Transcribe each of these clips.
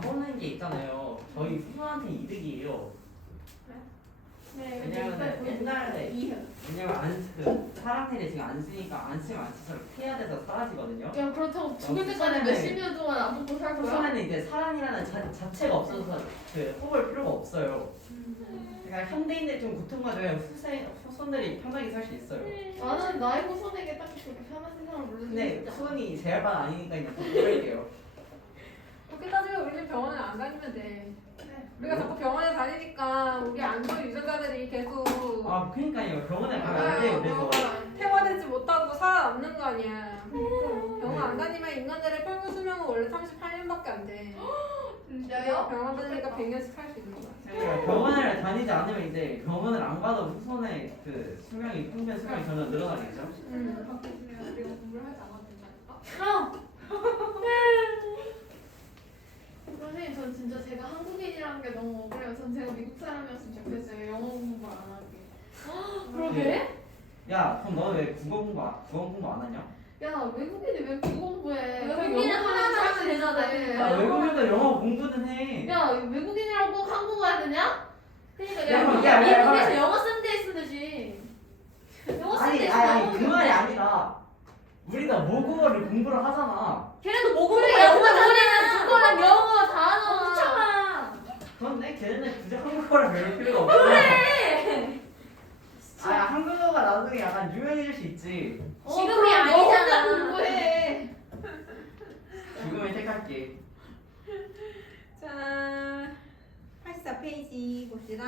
안 뽑는 게 있잖아요. 저희 후보한테 이득이에요. 네. 왜냐면 옛날에 왜냐면 그 사랑니를 지금 안 쓰니까 안 쓰면 안 쓸수록 피해야 돼서 사라지거든요. 야 그렇다고 죽을 때까지 몇십 년 동안 안 먹고 살 거야? 그러면은 이제 사랑이라는 자체가 없어서 그 뽑을 필요가 없어요. 그러니까 현대인들 좀 고통받으면 후손들이 편하게 살 수 있어요. 나는 나의 후손에게 딱히 그렇게 편한 세상을 근데 물려주지 않아. 후손이 제할 바는 아니니까 이제 뽑을게요. 그렇게 따지면 우리는 병원을 안 다니면 돼. 우리가 자꾸 병원에 다니니까 우리 안전 유전자들이 계속 아 그러니까요. 병원에 가면 안 돼요. 그래서 퇴화되지 못하고 살아남는 거 아니야. 병원 안 다니면 인간들의 평균 수명은 원래 38년밖에 안 돼. 진짜요? 병원 다니니까 100년씩 살 수 있는 거야. 그러니까 병원을 다니지 않으면 이제 병원을 안 가도 후손의 그 수명이 평균 수명이 점점 늘어나겠죠. 우리가 공부를 하지 않아도 된다니까? 선생님 전 진짜 제가 한국인이라는 게 너무 억울해요. 전 제가 미국 사람이었으면 좋겠어요. 영어 공부 안 하게. 그러게? 야 그럼 너는 왜 국어 공부 안 하냐? 야 외국인이 왜 국어 공부해? 외국인은 하나만 하면 되잖아. 야 외국인도 영어 공부는 해. 야 외국인이라고 꼭 한국 가야 되냐? 그러니까 야, 미국에서 영어 쓰는 데 있으면 되지. 영어 쓰는 데 있으면 아니 영어 그 말이 아니라 우리가 모국어를 공부를 하잖아. 걔네도 모국어 그래, 영어 영어 우리는 국어랑 영어 다 하잖아. 멍청아. 그런데 걔네는 굳이 한국어를 배울 필요가 없어. 그래. 아 한국어가 나중에 약간 유명해질 수 있지. 지금이 그럼 너 혼자 아니잖아. 공부해. 지금을 택할게. 자, 84페이지 봅시다.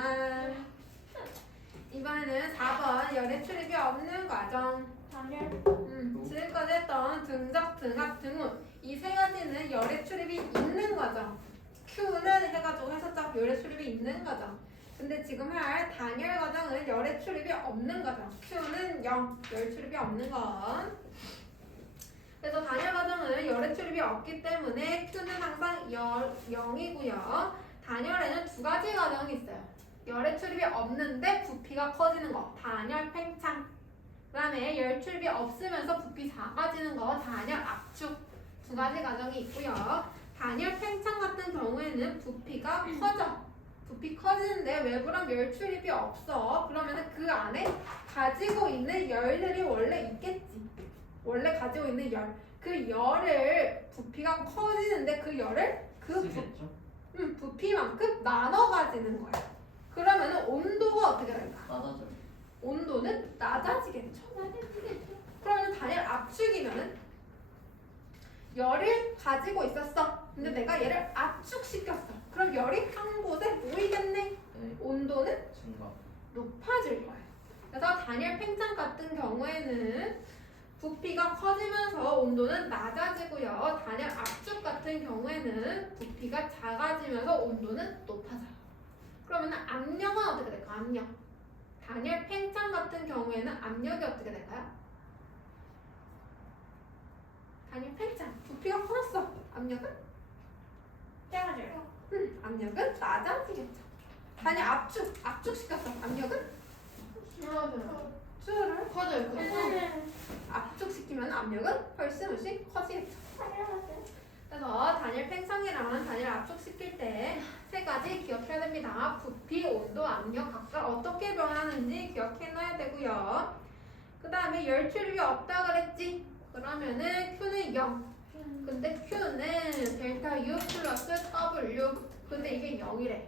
이번에는 4번 열애 출입이 없는 과정. 지금까지 했던 등적, 등합, 등운 이 세 가지는 열애 출입이 있는 과정. Q는 해가지고 해서적 열애 출입이 있는 과정. 근데 지금 할 단열 과정은 열애 출입이 없는 과정. Q는 0, 열 출입이 없는 것. 그래서 단열 과정은 열애 출입이 없기 때문에 Q는 항상 0이고요. 단열에는 두 가지 과정이 있어요. 열애 출입이 없는데 부피가 커지는 거, 단열 팽창. 그 다음에 열 출입이 없으면서 부피 작아지는 거, 단열 압축. 두 가지 과정이 있고요. 단열 팽창 같은 경우에는 부피가 커져. 부피 커지는데 외부랑 열 출입이 없어. 그러면 그 안에 가지고 있는 열들이 원래 있겠지. 원래 가지고 있는 열. 그 열을 부피가 커지는데 그 열을 쓰겠죠? 부피만큼 나눠 가지는 거야. 그러면 온도가 어떻게 될까? 맞아죠. 온도는 낮아지겠죠. 그러면 단열 압축이면은 열을 가지고 있었어. 근데 내가 얘를 압축시켰어. 그럼 열이 한 곳에 모이겠네. 온도는 증가. 높아질 거예요. 그래서 단열 팽창 같은 경우에는 부피가 커지면서 온도는 낮아지고요. 단열 압축 같은 경우에는 부피가 작아지면서 온도는 높아져요. 그러면 압력은 어떻게 될까요? 압력. 단열 팽창 같은 경우에는 압력이 어떻게 될까요? 단열 팽창. 부피가 커졌어. 압력은? 작아져요. 압력은 낮아지겠죠. 단열 압축. 압축시켰어. 압력은? 줄어들어. 줄을 커져요. 커져. 압축시키면 압력은 훨씬 커지겠죠. 그래서 단열 팽창이랑 단열 압축시킬 때 세 가지 기억해야 됩니다. 부피, 온도, 압력 각각 어떻게 변하는지 기억해놔야 되고요. 그 다음에 열 출입이 없다 그랬지? 그러면은 Q는 0. 근데 Q는 델타 U 플러스 W. 근데 이게 0이래.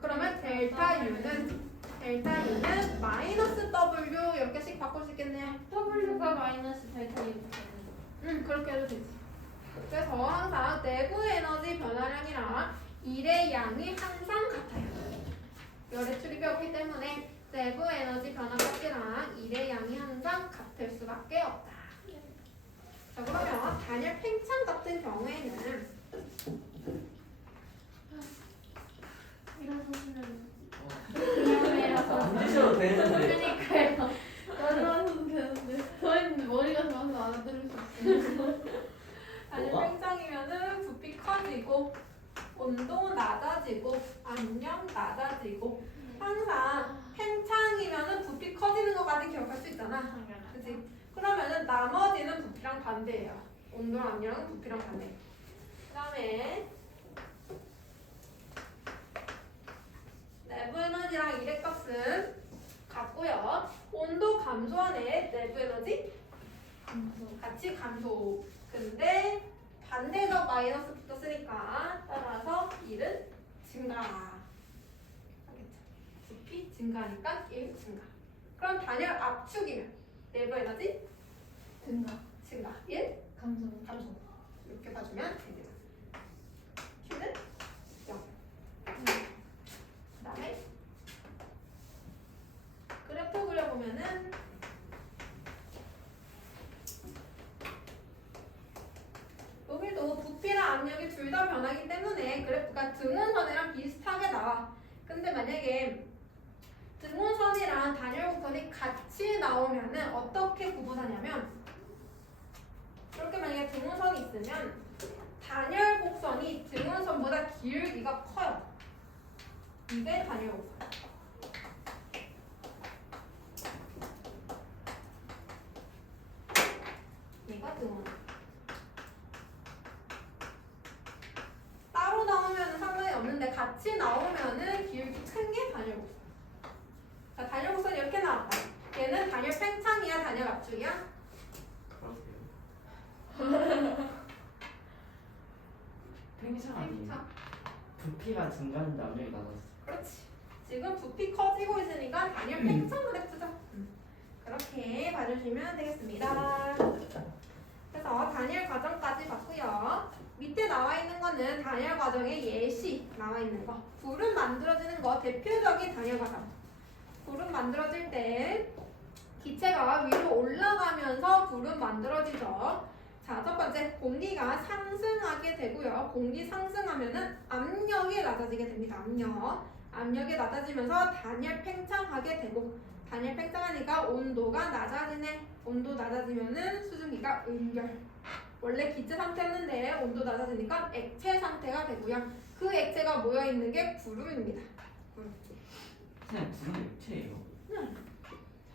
그러면 델타 U는 마이너스 W 이렇게씩 바꿀 수 있겠네요. W가 마이너스 델타 U. 그렇게 해도 되지. 그래서 항상 내부 에너지 변화량이랑 일의 양이 항상 같아요. 열의 출입이 없기 때문에 내부 에너지 변화값이랑 일의 양이 항상 같을 수밖에 없다. 자, 그러면 단열 팽창 같은 경우에는 일어서시면 안 드셔도 되는데. 그러니까요. 일어서면 되는데 저희는 머리가 좋아서 알아들을 수 없어요. 단열 뭐가? 팽창이면은 부피 커지고 온도 낮아지고 압력 낮아지고 항상 팽창이면은 부피 커지는 것까지 기억할 수 있잖아. 그치? 그러면은 나머지는 부피랑 반대예요. 온도랑 압력은 부피랑 반대. 그 다음에 증가하니까 1 증가. 그럼 단열 압축이면 내부 에너지 증가. 증가 1 감소. 감소. 이렇게 봐주면 됩니다. Q는 0. 그다음에 그래프 그려보면은 여기도 부피랑 압력이 둘 다 변하기 때문에 그래프가 등원선이랑 비슷하게 나와. 근데 만약에 등원선이랑 단열곡선이 같이 나오면은 어떻게 구분하냐면 이렇게 만약에 등원선이 있으면 단열곡선이 등원선보다 길기가 커요. 이게 단열곡선. 얘가 등원. 따로 나오면 상관이 없는데 같이 나오면은 기울기 큰 게 단열곡선. 자, 단열곡선이 이렇게 나왔다. 얘는 단열 팽창이야, 단열 압축이야? 그러세요. 팽창 아니에요? 팽창. 부피가 증가하는데 압력이 낮았어. 그렇지. 지금 부피 커지고 있으니까 단열 팽창 그래프죠. 그렇게 봐주시면 되겠습니다. 그래서 단열 과정까지 봤고요. 밑에 나와 있는 거는 단열 과정의 예시 나와 있는 거. 구름 만들어지는 거 대표적인 단열 과정. 구름 만들어질 때 기체가 위로 올라가면서 구름 만들어지죠. 자, 첫 번째 공기가 상승하게 되고요. 공기 상승하면은 압력이 낮아지게 됩니다. 압력이 낮아지면서 단열 팽창하게 되고 단열 팽창하니까 온도가 낮아지네. 온도 낮아지면은 수증기가 응결. 원래 기체 상태였는데 온도 낮아지니까 액체 상태가 되고요. 그 액체가 모여 있는 게 구름입니다. 구름. 그냥 구름 액체예요. 응.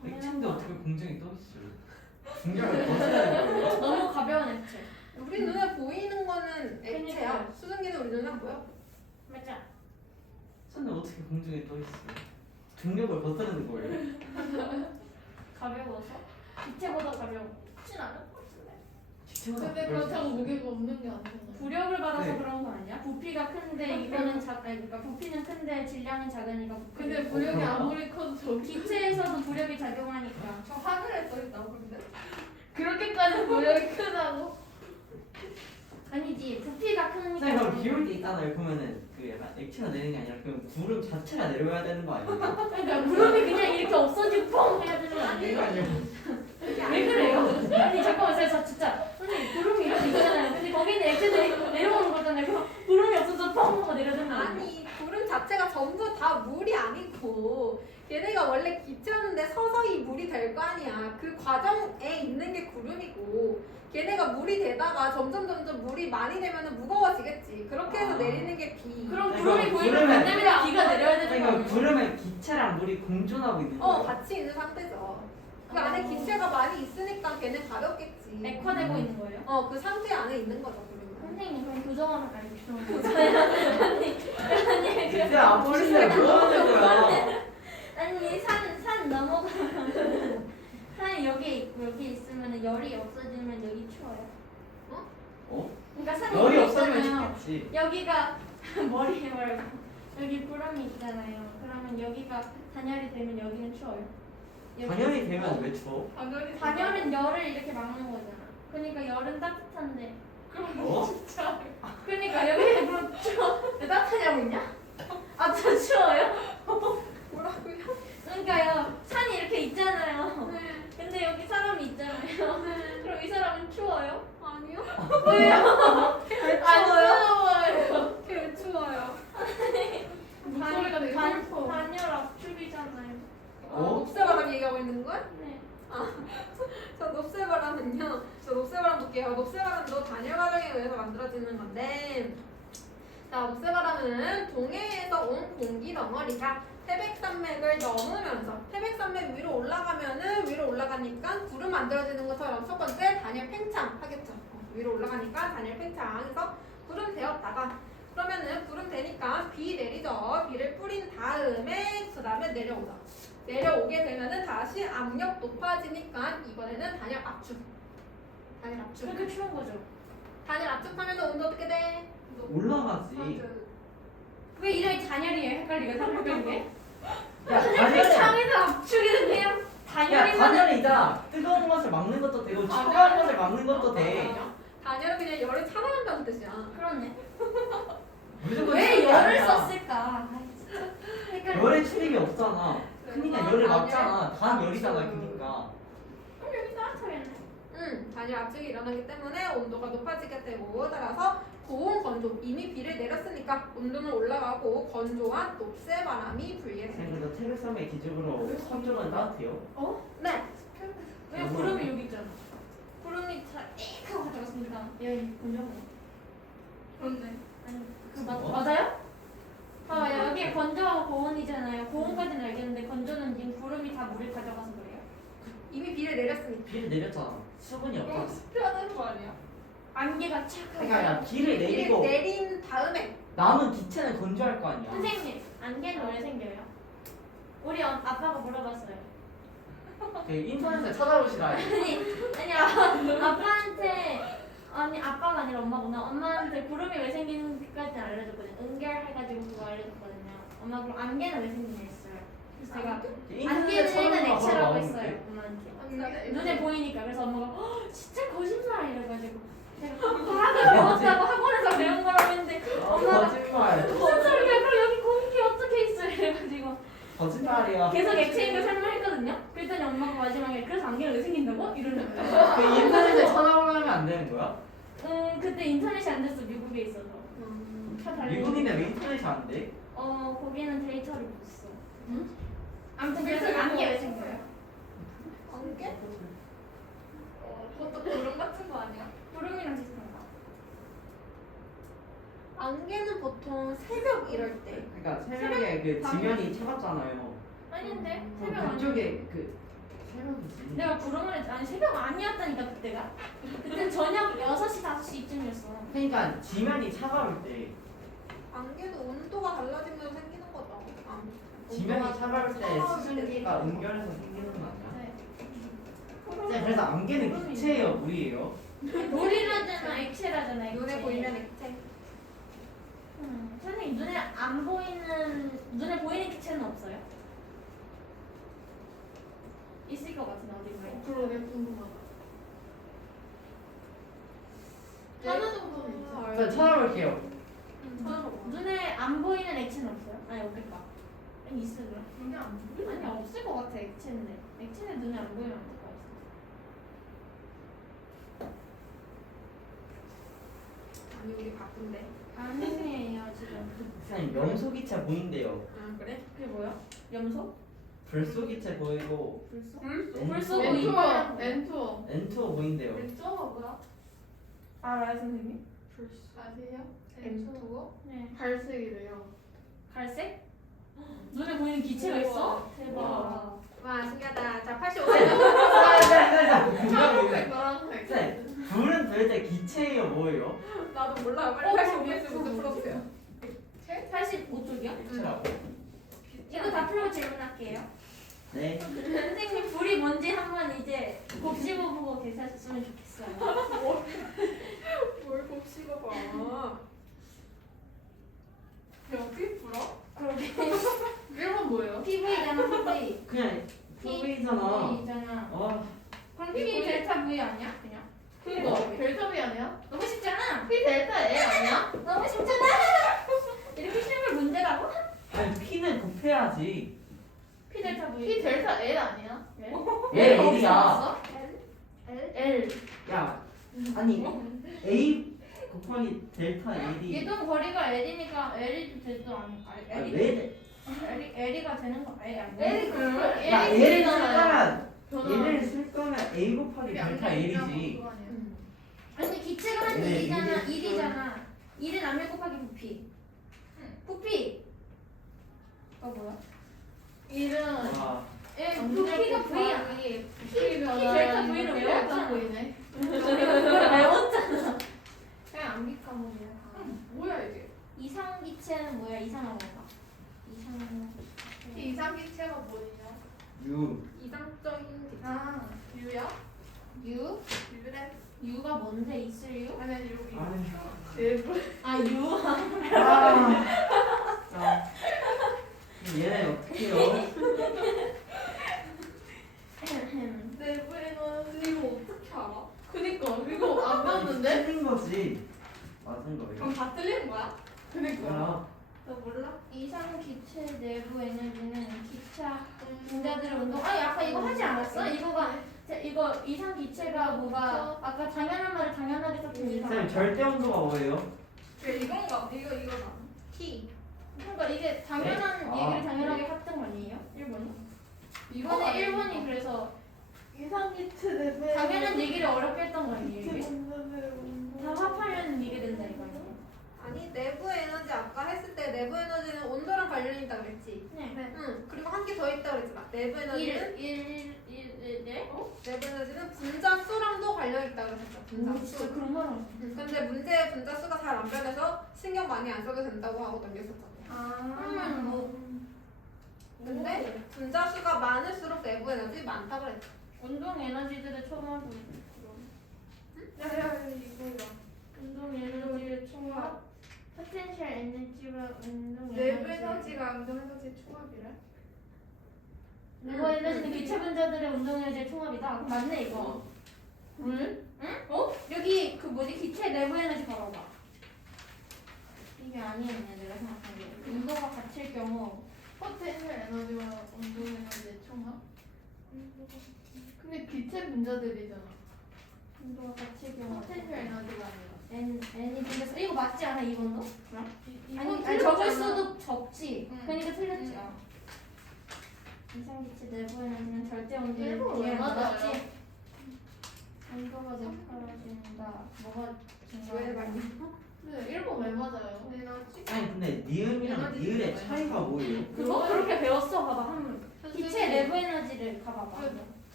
액체인데 어떻게 공정이 떠 있어요? 중력을 거스르는 거예요? 너무 가벼운 액체. 우리 눈에 보이는 거는 액체야. 그러니까요. 수증기는 우리 눈에 안 보여. 맞아. 근데 어떻게 공정이 떠 있어요? 중력을 거스르는 거예요? 가벼워서? 기체보다 가벼워. 혹시 않을 것 같은데. 기체보다 근데 그렇다고 무게가 없는 게 아니잖아요. 부력을 받아서 네. 그런 거 아니야? 부피가 큰데 이거는 아니 그러니까 부피는 큰데 질량이 작으니까 부피를 근데 부력이 아무리 커도 저기 기체에서도 부력이 작용하니까. 저 하늘에 써 있다고 그런데? 그렇게까지 부력이 크다고? 아니지 부피가 선생님 크니까. 그럼 비올 때 있잖아요. 그러면은 그 약간 액체가 내리는 게 아니라 그럼 구름 자체가 내려야 되는 거 아니에요? 그러니까 구름이 그냥 이렇게 없어지고 뻥 해야 되는 거 아니에요? 아니에요. 왜 그래요? 아니 잠깐만 제가 진짜 선생님 구름이 이렇게 있잖아요. 근데 거기 있는 액체들이 내려오는 거잖아요. 그럼 구름이 없어서 뻥 하고 내려오는 거 아니에요? 아니 구름 자체가 전부 다 물이 아니고 얘네가 원래 기체였는데 서서히 물이 될 거 아니야. 그 과정에 있는 게 구름이고 걔네가 물이 되다가 점점 물이 많이 되면 무거워지겠지. 그렇게 해서 아. 내리는 게 비. 그럼 이거 구름이 보이면 구름에- 반대면 비가 내려야 되는 거 그러니까 아니에요? 구름에 기체랑 물이 공존하고 있는 거예요. 같이 있는 상태죠. 그 안에 기체가 많이 있으니까 걔는 가볍겠지. 액화되고 있는 거예요? 그 상태 안에 있는 거죠, 그러면. 선생님 그럼 교정하면 아니 기체 안 보이는데 뭐 하는 거야? 아니 산 넘어가면 산이 여기 있고 여기 있으면 열이 없어지면 여기 추워요. 어? 그러니까 산이 열이 여기 없으면 있잖아요. 쉽겠지. 여기가 머리에 말고 여기 구름이 있잖아요. 그러면 여기가 단열이 되면 여기는 추워요. 여기. 단열이 되면 왜 추워? 당연히 단열은 열을 이렇게 막는 거잖아. 그러니까 열은 따뜻한데. 어? 진짜 그러니까 여기는 그럼 추워. 왜 따뜻하냐고 있냐? 아, 저 추워요? 뭐라고요? 그러니까요. 산이 이렇게 있잖아요. 네. 근데 여기 사람이 있잖아요. 그럼 이 사람은 추워요? 아니요. 왜요? 안 추워요. 왜 추워요? 목소리가 되게 슬퍼. 단열 압축이잖아요. 녹색바람 얘기하고 있는 거야? 네. 저 녹색바람은요. 저 녹색바람 볼게요. 녹색바람도 단열 과정에 의해서 만들어지는 건데, 자, 녹색바람은 동해에서 온 공기 덩어리가 태백산맥을 넘으면서 태백산맥 위로 올라가면은 위로 올라가니까 구름 만들어지는 것처럼 첫 번째 단열 팽창 하겠죠. 위로 올라가니까 단열 팽창해서 구름 되었다가 그러면은 구름 되니까 비 내리죠. 비를 뿌린 다음에 그 다음에 내려오죠. 내려오게 되면은 다시 압력 높아지니까 이번에는 단열 압축. 단열 압축. 그렇게 추운 거죠. 단열 압축하면 온도 어떻게 돼? 올라가지. 왜 이름이 단열이에요? 헷갈리게 게? 야 선생님 단열에 창에서 압축이 그냥 야 단열이면 단열이다. 뜨거운 것을 막는 것도 되고 차가운 것을 막는 것도 돼. 단열은 그냥 열을 차단한다는 뜻이야. 그렇네. 무조건 왜 추위가 열을 아니야. 썼을까? 아, 진짜. 헷갈려. 열의 출입이 없잖아. 그러니까 열을 단열. 막잖아. 단 열이잖아. 그러니까. 그럼 여기 따뜻하겠네. 단열 압축이 일어나기 때문에 온도가 높아지게 되고 따라서 고온 건조 이미 비를 내렸으니까 온도는 올라가고 건조한 녹새 바람이 불게 됩니다. 선생님 그래서 태백산맥 기준으로 선조는 따뜻해요? 네. 왜 구름이 여기 있잖아. 구름이 잘 하고 가져갔으니까 여기 온전. 그렇네. 아니 그 뭐? 맞아요? 봐봐 여기 건조하고 고온이잖아요. 고온까지는 알겠는데 건조는 지금 구름이 다 물을 가져가서 그래요. 이미 비를 내렸으니까. 비를 내렸잖아. 수분이 그럼 없잖아. 습하다는 거 아니야? 안개가 착 하고. 그러니까 야 비를 비를 내리고 내린 다음에 남은 기체는 건조할 거 아니야. 선생님 안개는 왜 생겨요? 우리 아빠가 물어봤어요. 그 인터넷에 찾아보시라. 아니 아빠가 아니라 엄마구나. 엄마한테 구름이 왜 생기는지까지는 알려줬거든요. 응결해가지고 그거 알려줬거든요. 엄마 그럼 안개는 왜 생기냐 했어요. 그래서 제가 안개는 찾아보면 액체라고 나오는데. 했어요 엄마한테. 안돼. 눈에 보이니까. 그래서 엄마가 진짜 거짓말 이래가지고 제가 과학을 배웠다고 학원에서 배운 거라고 했는데 엄마가 거짓말. 무슨 소리야? 그럼 여기 공기 어떻게 있어? 이래가지고 거짓말이야. 계속 액체인 걸 설명했거든요. 그랬더니 엄마가 마지막에 그래서 안개가 왜 생긴다고? 이러는 거예요. 그 인터넷에 찾아보면 안 되는 거야? 그때 인터넷이 안 됐어. 미국에 있어서. 다 달려. 미국인데 왜 인터넷이 안 돼? 거기는 데이터를 못 써. 응? 아무튼 그래서 안개 왜 생겨요? 안개? 그것도 구름 같은 거 아니야? 구름이랑 비슷한가? 안개는 보통 새벽 이럴 때. 그러니까 새벽에 그 지면이 차갑잖아요. 아닌데 그럼 새벽 아니야. 그쪽에 그 새벽이지. 내가 구름을 아니 새벽 아니었다니까 그때가. 그때 저녁 6시 5시쯤이었어. 그러니까 지면이 차가울 때, 안개는 온도가 달라지면서 생기는 거죠. 지면이 차가울 때 수증기가 응결해서 생기는 거 아니야? 네. 네, 그래서 안개는 기체예요, 물이에요? 물이라잖아 액체라잖아. 액체. 눈에 보이면 액체. 선생님 눈에 보이는 기체는 없어요? 있을 것 같은데 어딘가에. 그러게 궁금하다. 하나 정도는 있지. 자, 찾아볼게요. 눈에 안 보이는 액체는 없어요? 아니 없겠다. 아니 있을래? 눈에 안 보여? 아니 없을 것 같아 액체인데. 액체는 눈에 안 보이면 안 될 것 같아. 아니 우리 바쁜데. 아니에요 지금. 선생님, 염소기체 보인대요. 아 그래? 그게 뭐야? 염소? 불소기체 보이고 불소? N2 불소 엔투어. 보이면 엔투어. N2 보인대요. 엔투어가 뭐야? 알아요 선생님? 아세요? 엔투어? 네. 갈색이래요. 갈색? 눈에 보이는 기체가 있어? 대박. 와 신기하다. 자 85세. 초록색, 노란색. 네, 불은 도대체 기체예요, 뭐예요? 나도 몰라요. 빨리 85세 문제 풀어주세요. 85쪽이요? 기체라고. 이거 다 풀고 질문할게요. 네. 선생님 불이 뭔지 한번 이제 곱씹어 보고 계산했으면 좋겠어요. 뭘 곱씹어 봐. 여기 불어? 그러게. 이건 뭐예요? PV잖아 PV. 그냥 PV잖아. PV잖아. 와, 그럼 P 델타 V 아니야? 그냥. 이거 델타 V 아니야? 너무 쉽잖아. P 델타 A 아니야? 너무 쉽잖아. 이렇게 쉬운 문제라고? 아니 P는 곱해야지. P 델타 V. P 델타 L 아니야? 얘 없어, L이야. 없어? L. 야, 아니 A 곱하기 델타 L이. 이동 거리가 L이니까 L이 되도 않을까? 아, L이 왜? L이가 되는 거 L 아니야? L이 그러면 야, L을 쓸 저는 거면 L을 쓸 거면 A 곱하기 델타 L이지. 아니 기체가 한 네, 1이잖아. 이게 1이잖아. 1은 남의 곱하기 부피. 부피. 뭐야? 이름 와, 부피가 V야. P 델타 V를 외웠잖아. 보이네. 외웠잖아. 그냥 암기 과목이야. 뭐야 이게? 이상 기체는 뭐야? 이상한 건가? 이상한. 이상기체가 뭐냐? U. 이상적인 기체. 아 유야? U? 유래? U가 뭔데? 있을 U? 아니야 여기. 아니. 일부. 아 U? 아, 진짜. 얘네 어떻게 해요? 너 몰라? 이상 기체 내부 에너지는 기차 분자들의 운동. 아니 아까 이거 하지 않았어? 이거 이상 기체가 뭐가 아까 당연한 말을 당연하게 썼으니까. 쌤 절대 온도가 뭐예요? 이건가? 이거다. T. 그러니까 이게 당연한 네? 얘기를 아. 당연하게 했던 거 아니에요? 1번이? 이번에 이번에 1번이 그래서 이상기체 레벨. 당연한 얘기를 어렵게 했던 거 아니에요? 이게? 다 합하면 이게 된다 이거 아니에요? 아니 내부 에너지 아까 했을 때 내부 에너지는 온도랑 관련이 있다 그랬지. 네. 응. 그리고 한 개 더 있다 그랬잖아. 내부 에너지는 네? 내부 에너지는 분자 수랑도 관련 있다 그랬어. 분자 수. 진짜 그런 말 하고 근데 문제의 분자 수가 잘 안 변해서 신경 많이 안 써도 된다고 하고 넘겼었잖아. 그러면 뭐 근데 분자 수가 많을수록 내부 에너지 많다 그랬어. 운동 에너지들의 총합 야야 이거야. 운동 에너지의 총합 포텐셜 에너지와 운동 내부 에너지 에너지가 운동 에너지 총합이래. 내부 에너지는 기체 분자들의 운동 에너지의 총합이다. 그럼 맞네 이거. 왜? 어? 여기 그 뭐지 기체 내부 에너지 봐봐봐. 이게 아니었네 내가 생각한 게. 운동과 같을 경우 포텐셜 에너지와 운동 에너지의 총합? 근데 기체 분자들이잖아. 운동과 같을 경우 포텐셜 에너지가 아니라. n이 분자수 이거 맞지 않아 이번도? 그럼? 아니 이건 적을 틀렸잖아. 수도 적지. 응. 그러니까 틀렸지. 응. 이상기체 내부 에너지는 절대 온도에 일본 왜 비해 맞아요? 낮지. 온도가 높아진다. 뭐가 왜 많이? 네, 1번 왜 맞아요? 에너지? 아니 근데 니은이랑 니을의 차이가 뭐예요? 그거 그렇게 배웠어. 봐봐 한 기체 선생님, 내부 에너지를 가봐봐.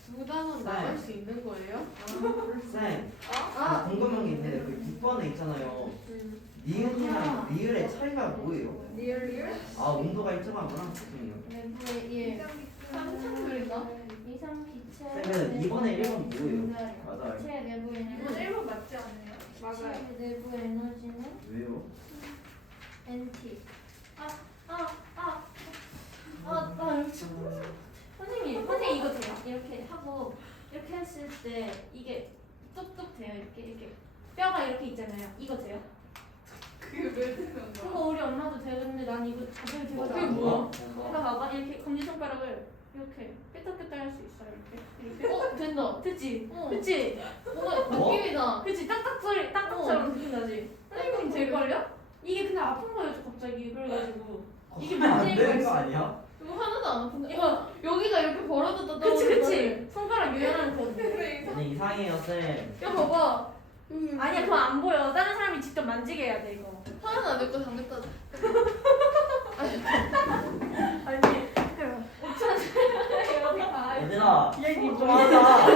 두 단원 나갈 수 있는 거예요? 쌤, 아, 궁금한 게 있는데 그 6번에 있잖아요. 응. 니은이랑 니을의 차이가 뭐예요? 리얼? 아 온도가 일정하구나. 죄송해요. 내부의 1 삼창술인가? 이상 기체 쌤은 이번에 1번 뭐예요? 맞아요. 기체 내부 이건 에너지 1번 맞지 않아요? 맞아요. 기체 내부 에너지는 왜요? NT. 나 여기 지금 선생님 이거 돼요? 이렇게 하고 이렇게 했을 때 이게 뚝뚝 돼요. 이렇게 뼈가 이렇게 있잖아요. 이거 돼요? 그게 왜 되는 거야? 그거 우리 엄마도 되는데 난 이거 갑자기 되고 그게 뭐야? 이거 봐봐 이렇게 검지 손가락을 이렇게 삐딱삐딱 할 수 있어 이렇게 된다. 됐지? 어. 그치? 뭔가 느낌이다. 그치? 딱딱 소리 딱딱처럼 느낀다지? 선생님 될걸요? 이게 그냥 아픈 거예요 갑자기 그래가지고 이게 안 문제인 되는 거 거였어. 아니야? 이거 하나도 안 아픈데. 이거 여기가 이렇게 벌어졌다 그치? 손가락 유연한 거 아니 이상해요 쌤. 야 봐봐. 아니야 그거 안 보여 다른 사람이 직접 만지게 해야 돼 이거 하나도 안 됐고 당겼다. 아니 5천 어디 가 얘들아 얘기 좀 하자.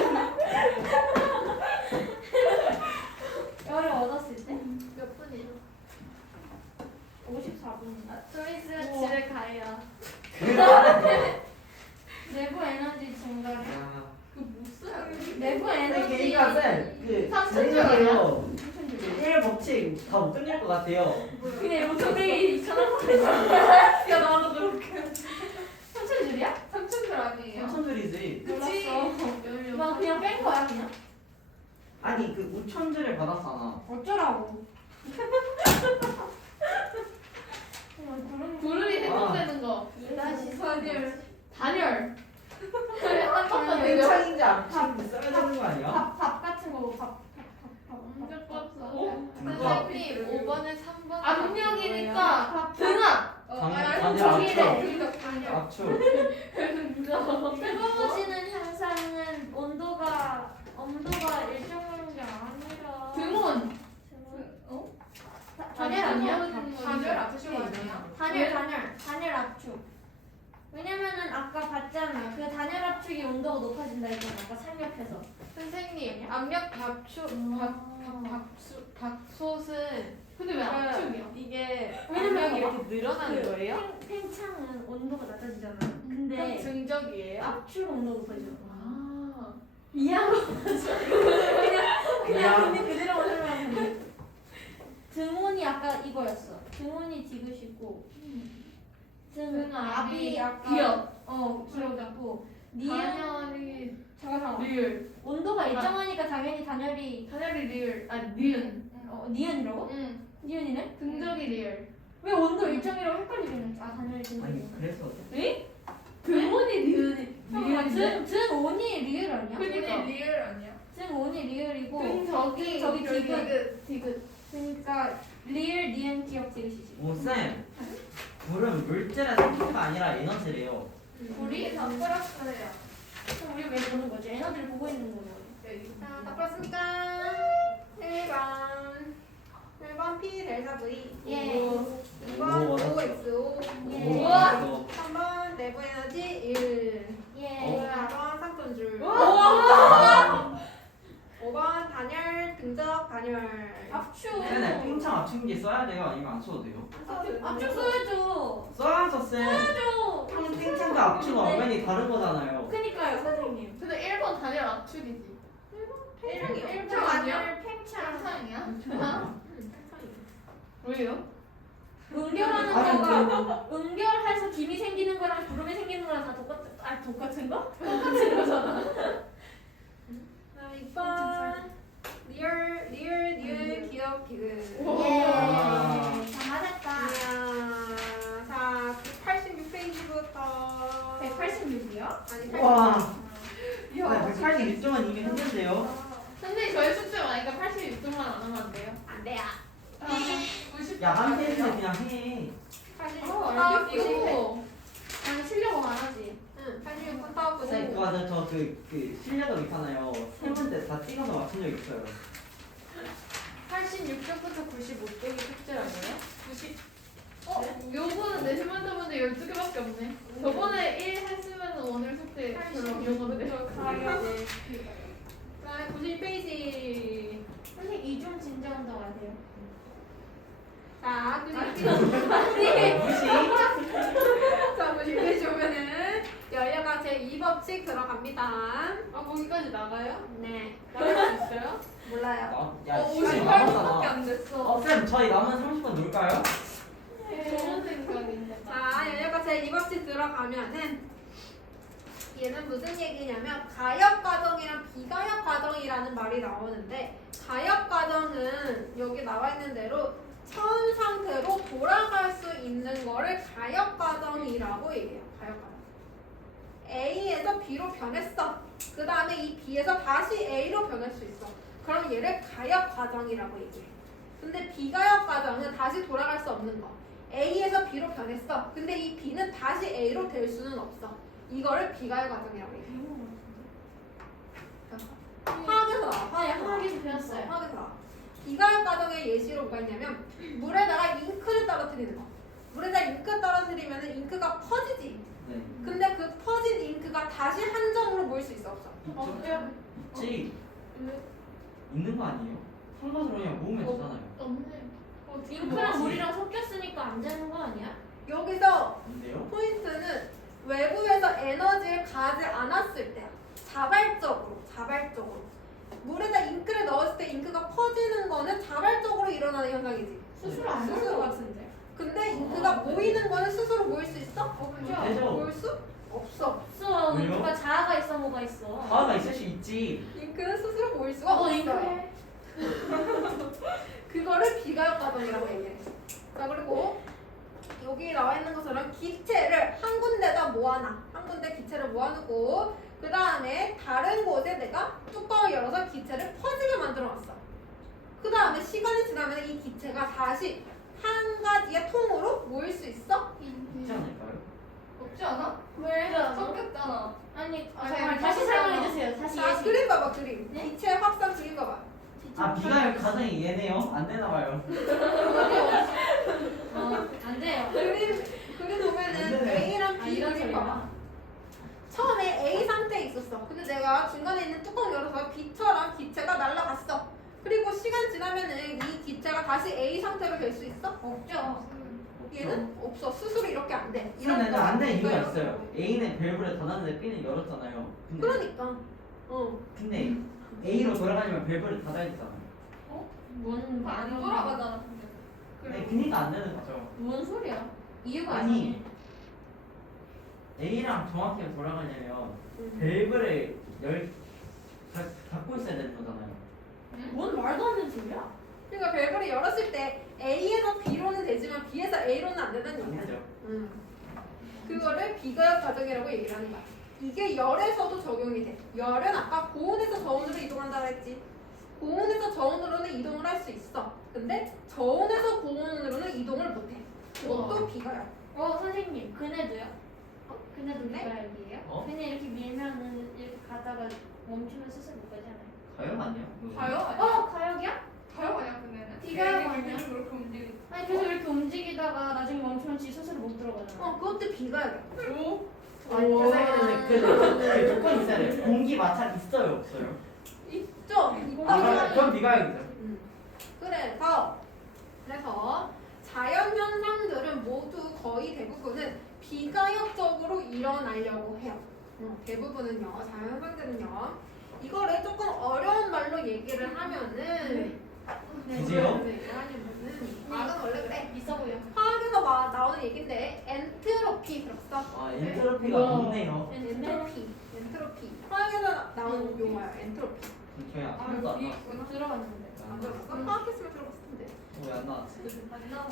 열을 얻었을 때 몇 분이죠? 54분 좀 있으면 우와. 집에 가요. 내부 에너지 증가를 그 무슨? 내부 에너지 그러니까 쌤그 삼천조 생각해요. 무슨 줄 1 법칙 다 못 끝낼 것 같아요. 그냥 5,100이 2,000원 야 나도 그렇게. 3,000줄이야? 3천줄 아니에요? 3천줄이지. 몰랐어 막 그냥 뺀 거야 그냥 아니 그 5천줄을 받았잖아. 어쩌라고 구름이 해동되는 거. 다시 단열. 그래 한 번만 내려. 팽창인지 압착인지 써야 되는 거 아니야? 밥 같은 거 엄청 빡세. 누가? 선생님 5번에 3번. 아, 압력이니까 등압. 단열 압축. 뜨거워지는 현상은 온도가 일정한 게 아니라 등온. 단열 아니야? 단열 압축 아니야? 단열 압축. 왜냐면은 아까 봤잖아. 그 단열 압축이 온도가 높아진다 했잖아. 아까 삼겹해서. 선생님 압력 밥솥은 근데 왜 압축이야? 이게 압력이 이렇게 늘어나는 거예요? 팽창은 온도가 낮아지잖아. 그럼 근데 증적이에요? 압축 온도가 높아지잖아. 아. 이해한 거 그냥 근데 그대로 설명하면 등온이 아까 이거였어. 등온이 디귿이고 등압이 약간 기억. 기억이고 니은 단열이 잠깐만 리을. 온도가 일정하니까 당연히 단열이 단열이 리을. 아 니은. 니은이라고? 응. 니은이네? 등적이 리을. 왜 원도 일정이라고 헷갈리겠는지. 아 단열이 근데. 아니 그래서 에? 근원이 리을인데? 든5이 리을 아니야? 그니까 리을 아니야? 든5이 리을이고 근 저기 저기 디귿. 디귿. 그러니까 리을 니은 기억 디귿이지. 오쌤 불은 물질의 상태가 아니라 에너지래요. 우리 다 풀었어요. 그럼 우리 왜 보는 거지? 에너지를 보고 있는 거냐? 자, 다 풀었습니까? 1번 P 델타 V. 예. 2번 오, 5XO. 예. 우와. 3번 내부 에너지 1. 예. 4번 상존줄. 우와. 5번 단열, 등적, 단열. 압축. 네, 팽창 압축기 써야 돼요? 아니면 안 써도 돼요? 압축 써야죠. 써야죠 쌤. 써야죠. 팽창과 압축은 엄연히 다른 거잖아요. 그니까요 선생님. 근데 1번 단열 압축이지. 팽창이요. 1번 아니야? 팽창. 팽창이야? 왜요? 응결하는 아니, 거가 응결해서 김이 생기는 거랑 구름이 생기는 거랑 다 똑같은 거? 똑같은 거잖아. 자, 6번 리얼, 기억, 비글. 예. 와. 다 맞았다. 자, 186페이지부터. 186이요? 아니, 와. 이야. 186점은 이미 했는데요. 선생님 저희 숙제 많으니까 86점만 안 하면 안 돼요? 안 돼요. 90. 야, 한 페이지는 그냥 해. 86분 알겠고. 나는 실력은 안 하지. 응, 86분 타고 쌤, 그거 저그 실력은 있잖아요. 세 문제 다 찍어서 맞춘 적 있어요. 86점부터 95점이 숙제라고요? 90. 요거는 내 시간대 문제 12개밖에 없네. 저번에 1 했으면 오늘 숙제 별로 이거인데. 자, 90페이지. 선생님 이중 진정한다고 하세요. 자, 90페이지. 무시. 자, 90페이지 오면은 여여가 제2법칙 들어갑니다. 아 거기까지 나가요? 네. 나갈 수 있어요? 몰라요. 야, 시간이 58분밖에 남았잖아. 안 됐어. 쌤, 저희 남은 30분 놀까요? 좋은 생각인데. 자, 여여가 제2법칙 들어가면은 얘는 무슨 얘기냐면 가역 과정이랑 비가역 과정이라는 말이 나오는데 가역 과정은 여기 나와 있는 대로 처음 상태로 돌아갈 수 있는 거를 가역 과정이라고 얘기해요. 가역 과정. A에서 B로 변했어. 그 다음에 이 B에서 다시 A로 변할 수 있어. 그럼 얘를 가역 과정이라고 얘기해. 근데 비가역 과정은 다시 돌아갈 수 없는 거. A에서 B로 변했어. 근데 이 B는 다시 A로 될 수는 없어. 이거를 비가역 과정이라고 얘기해. 화학에서 나와. 화학에서 배웠어요. 화학에서 나와. 비가역 과정의 예시로 뭐가 있냐면 물에다가 잉크를 떨어뜨리는 거. 물에다 잉크 떨어뜨리면 잉크가 퍼지지. 네. 근데 그 퍼진 잉크가 다시 한 점으로 모일 수 있어 없어? 있지. 있는 거 아니에요? 한 번으로 그냥 모으면 되잖아요. 없네. 잉크랑 물이랑 섞였으니까 안 되는 거 아니야? 여기서 안돼요? 포인트는 외부에서 에너지를 가지 않았을 때야. 자발적으로. 물에다 잉크를 넣었을 때 잉크가 퍼지는 거는 자발적으로 일어나는 현상이지. 스스로 안 스스로. 되는 것 같은데. 근데 잉크가 모이는 거는 스스로 모일 수 있어? 되죠. 모일 수 없어. 없어. 왜요? 잉크가 자아가 있어 뭐가 있어. 화가 있을 수 있지. 잉크는 스스로 모일 수가 없어. 잉크해. 그거를 비가역 과정이라고 얘기해. 자, 그리고 여기 나와 있는 것처럼 기체를 한 군데다 모아놔. 한 군데 기체를 모아놓고 그 다음에 다른 곳에 내가 뚜껑을 열어서 기체를 퍼지게 만들어놨어. 그 다음에 시간이 지나면 이 기체가 다시 한 가지의 통으로 모일 수 있어? 있지 않을까요? 없지 않아? 왜? 섞였잖아. 아니 아, 잠깐 네, 다시 섞였잖아. 설명해 주세요. 다시 자, 예시. 그림 봐봐, 그림. 네? 기체 확산 그림 봐봐. 아, 비가역 가정이 얘네요? 안 되나 봐요. 안 돼요. 그림 보면은 네. A랑 아, B 이런 그림 소리야. 봐봐. 처음에 A 상태에 있었어. 근데 내가 중간에 있는 뚜껑 열어서 B처럼 기체가 날아갔어. 그리고 시간 지나면은 이 기체가 다시 A 상태로 될 수 있어? 없죠. 얘는 없어. 스스로 이렇게 안 돼. 그런데 안 되는 이유가 이거 있어요. A는 밸브를 닫았는데 B는 열었잖아요. 근데, 그러니까. 근데 A로 돌아가려면 밸브를 닫아야 되잖아요. 뭔 안 말이야? 돌아가잖아. 네, 그니까 안 되는 거죠. 뭔 소리야? 이유가 아니. 있네. A랑 정확히 돌아가려면 음. 밸브를 닫고 있어야 되는 거잖아요. 뭔 말도 안 되는 소리야? 그러니까 밸브를 열었을 때 A에서 B로는 되지만 B에서 A로는 안 된다는 얘기야. 아니죠. 그거를 비가역 과정이라고 얘기를 하는 거야. 이게 열에서도 적용이 돼. 열은 아까 고온에서 저온으로 이동한다고 했지. 고온에서 저온으로는 이동을 할 수 있어. 근데 저온에서 고온으로는 이동을 못해. 그것도 비가역. 선생님 그네도요? 그네도 네? 비가역이에요? 어? 그네 이렇게 밀면은 이렇게 가다가 멈추면 스스로 못 가잖아요. 가요 아니야? 가요? 아니야? 가역이야? 가요 아니야 그네는? 비가요 아니야? 그렇게 움직이. 아니 계속 이렇게 움직이다가 나중에 멈추면 지 스스로 못 들어가잖아. 그것도 비가역이야. 오. 아니 그 조건 있어야 돼. 공기 마찰 있어요 없어요? 있죠? 그럼 비가역이죠. 그래서 자연 현상들은 모두 거의 대부분은 비가역적으로 일어나려고 해요. 대부분은요. 자연 현상들은요. 이거를 조금 어려운 말로 얘기를 하면은 그지요? 하냐면은 말은 원래 그래. 있어 보여. 화학에서 나오는 얘긴데 엔트로피 들었어? 아 엔트로피가 높네요. 엔트로피. 화학에서 나오는 용어야. 엔트로피. 저희 하나도 안 나왔어. 들어갔는데. 안 들었어? 화학했으면 들어봤을 텐데. 왜안 나왔지?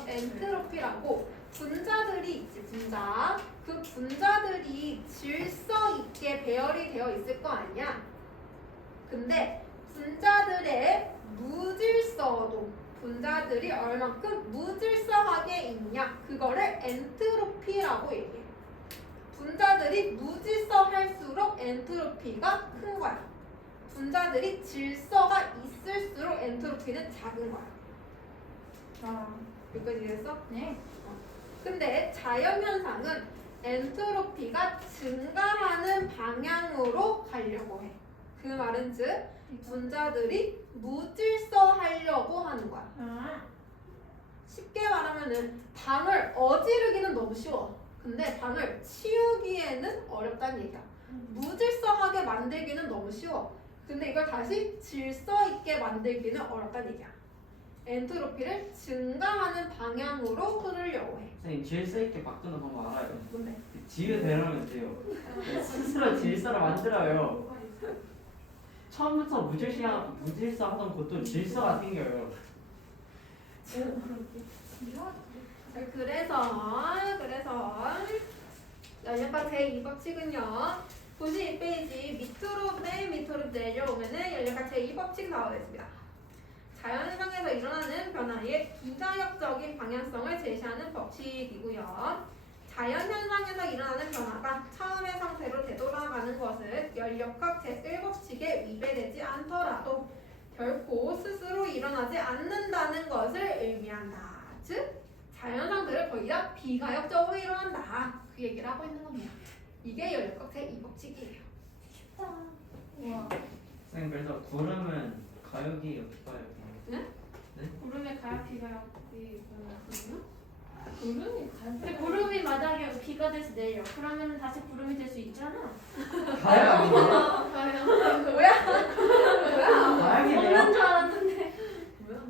엔트로피라고 분자들이 있지. 분자. 그 분자들이 질서 있게 배열이 되어 있을 거 아니야. 근데 분자들의 무질서도 분자들이 얼만큼 무질서하게 있냐 그거를 엔트로피라고 얘기해. 분자들이 무질서할수록 엔트로피가 큰 거야. 분자들이 질서가 있을수록 엔트로피는 작은 거야. 여기까지 이해했어? 네. 근데 자연현상은 엔트로피가 증가하는 방향으로 가려고 해. 그 말은 즉 분자들이 무질서하려고 하는 거야. 쉽게 말하면은 방을 어지르기는 너무 쉬워. 근데 방을 치우기에는 어렵다는 얘기야. 무질서하게 만들기는 너무 쉬워. 근데 이걸 다시 질서 있게 만들기는 어렵다는 얘기야. 엔트로피를 증가하는 방향으로 흐르려고 해. 선생님 질서 있게 바꾸는 방법 알아요? 뭔데? 지우 대로면 돼요. 스스로 질서를 만들어요. 처음부터 무질서 하던 것도 질서가 생겨요. 그래서 연력학 제2법칙은요 92페이지 밑으로 내려오면은 연력학 제2법칙 나와 있습니다. 자연현상에서 일어나는 변화의 비가역적인 방향성을 제시하는 법칙이고요. 자연현상에서 일어나는 변화가 처음의 상태로 되돌아가는 것은 연력학 제1법칙에 위배되지 않더라도 결코 스스로 일어나지 않는다는 것을 의미한다. 즉 자연현상들은 거의 다 비가역적으로 일어난다. 그 얘기를 하고 있는 겁니다. 이게 연력학 제2법칙이에요. 우와. 선생님 그래서 구름은 가역이에요, 비가역이에요? 구름의 가역 비가역이 있구나. 구름이 가요? 근데 구름이 만약에 비가 돼서 내려. 그러면 다시 구름이 될 수 있잖아. 가역 아니에요? 뭐야? 가역이네요? 없는 줄 알았는데. 뭐야?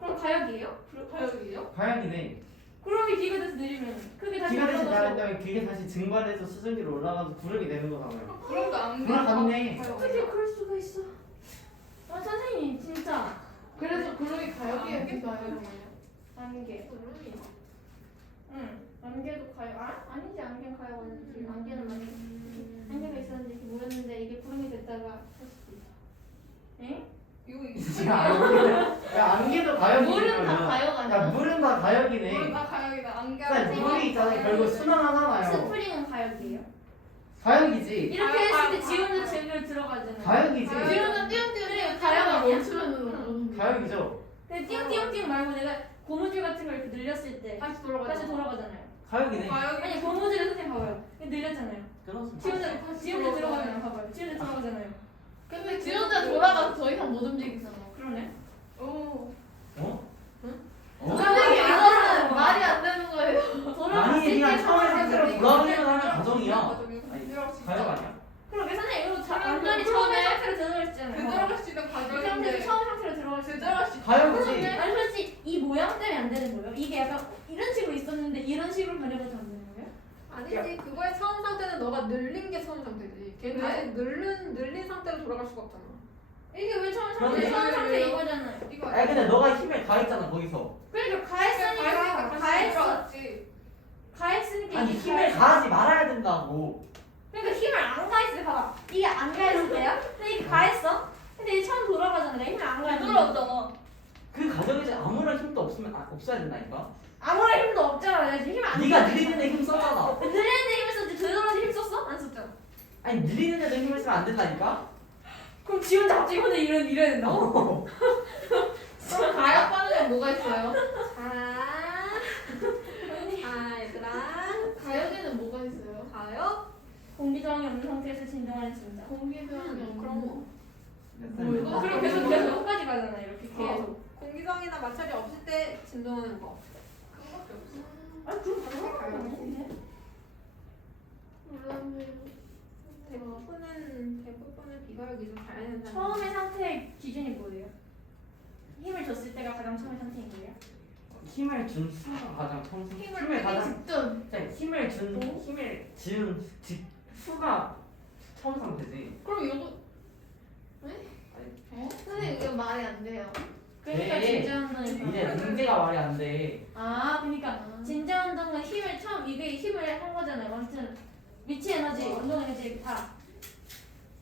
그럼 가역이에요? 가요이요? 가역이네. 구름이 비가 돼서 내리면 그게 다시 비가 돼서 올라가서 나간다면 그게 다시 증발해서 수증기로 올라가서 구름이 되는 거잖아요. 구름도 안 돌아갔네. 어떻게 그럴 수가 있어? 선생님 진짜 그래서 구름이 가요이에요? 비가요? 안개. 응. 안개도 가요. 아니지 안개 가요 아니지. 안개는 많이 안개가 있었는데 이렇게 모였는데 이게 구름이 됐다가 할 수도 있어. 응? 이거 야 안개도 가역이네. 물은 다 가역 야 아니야? 물은 다 가역이네. 구름 다 가요이다. 안개. 자, 물이 있잖아요. 결국 순환하잖아요. 스프링은 가역이에요? 가역이지. 이렇게 했을 때 지우는 제대로 들어가잖아요. 가역이지. 지우는 띄엄띄엄 그래, 가요가 가요가 멈추면 가역이죠. 근데 띵띵띵 말고 내가 고무줄 같은 걸 이렇게 늘렸을 때 다시 돌아가죠. 다시 돌아가잖아요. 가역이네. 아니 고무줄을 선생님 봐봐요. 이거 늘렸잖아요. 끊었습니다. 지우는 들어가잖아요. 봐봐요. 지우는 들어가잖아요. 근데 지우는 돌아가서 더 이상 못 움직이잖아. 그러네. 오. 어? 선생님 이거는 말이 안 되는 거예요. 아니 돌아갔을 그냥 때 처음에 상태로 상황이 돌아오기만 하는 과정이야. 아니, 가역 아니야? 그러게 선생님 이거 그러면 완전히 그 처음에 처음에 상태로 들어갔잖아요. 되돌아갈 수 있는 이 상태에서 과정인데 처음 상태로 들어갈 수 있어요. 되돌아갈 수 있는 가역이지. 아니 솔직히 이 모양 때문에 안 되는 거예요? 이게 약간 이런 식으로 있었는데 이런 식으로 변해가지고 안 되는 거예요? 아니지. 그거의 처음 상태는 너가 늘린 게 처음 상태지. 걔는 네? 다시 늘린 상태로 돌아갈 수가 없잖아. 이게 왜 처음 그런데 상태? 처음 상태 이거잖아요. 이거 아니 근데 너가 힘을 가했잖아 거기서. 그러니까 가했으니까 가했어. 가했지. 가했으니까 아니 이게 힘을 가했어. 가하지 말아야 된다고. 그러니까 힘을 안 가했어요. 봐봐. 이게 안 가했을 때요? 근데 이게 가했어? 근데 이게 처음 돌아가잖아. 내가 힘을 안 가했어. 돌아오잖아. 그 과정에서 아무런 힘도 없으면 없어야 된다니까. 아무런 힘도 없잖아. 내가 지금 힘을 안 네가 가했어. 느리는데 힘 썼잖아. 느리는데 힘을 썼지. 되돌아서 힘 썼어? 안 썼잖아. 아니 느리는데도 힘을 쓰면 안 된다니까. 그럼 지 혼자 갑자기 혼자 이래야 된다고? 그럼 가역 반응에 뭐가 있어요? 자, 얘들아. 가역에는 뭐가 있어요? 가요? 공기 저항이 없는 상태에서 진동하는 진자. 공기 저항이 없는 그런 거. 뭐 그럼 계속 끝까지 가잖아. 이렇게 계속. 공기성이나 마찰이 없을 때 진동하는 거. 그거밖에 없어. 아 그럼 가요. 그러면 대부분은 비가역 이좀 잘하는 사람. 처음의 상태의 기준이 뭐예요? 힘을 줬을 때가 가장 처음의 상태인 거예요? 힘을 준 수가 가장 평소 힘을 가장 직전. 자, 힘을 준 수가 처음 상태지. 그럼 요거 선생님 이거 말이 안 돼요. 그러니까 네. 진자운동이 이제 문제가 말이 안 돼. 그러니까 진자운동은 힘을 처음 이게 힘을 한 거잖아요. 아무튼 미치 에너지, 운동 에너지 다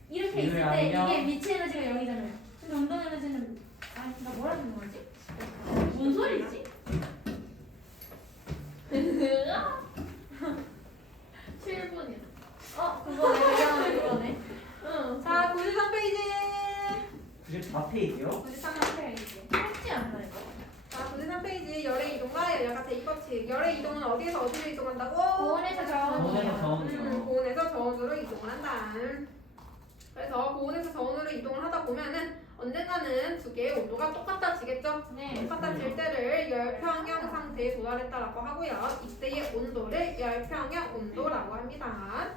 이렇게 있을 때 아니면- 이게 미치 에너지가 0이잖아요. 근데 운동 에너지는 나 뭐라는 거지? 뭔 소리지? 7분이야. 그거네. 대단한 그거네. 응. 자, 93페이지. 94페이지요? 93페이지. 쉽지 않나 이거? 자, 93페이지. 열의 이동과 열약한테 이법칙. 열의 이동은 어디에서 어디로 이동한다고? 고온에서 저온으로. 고온에서 저온이요. 고온에서 저온으로 이동을 한다. 그래서 고온에서 저온으로 이동을 하다 보면은 언젠가는 두 개의 온도가 똑같아지겠죠? 네. 똑같아질 때를 열평형 상태에 도달했다라고 하고요. 이때의 온도를 열평형 온도라고 합니다.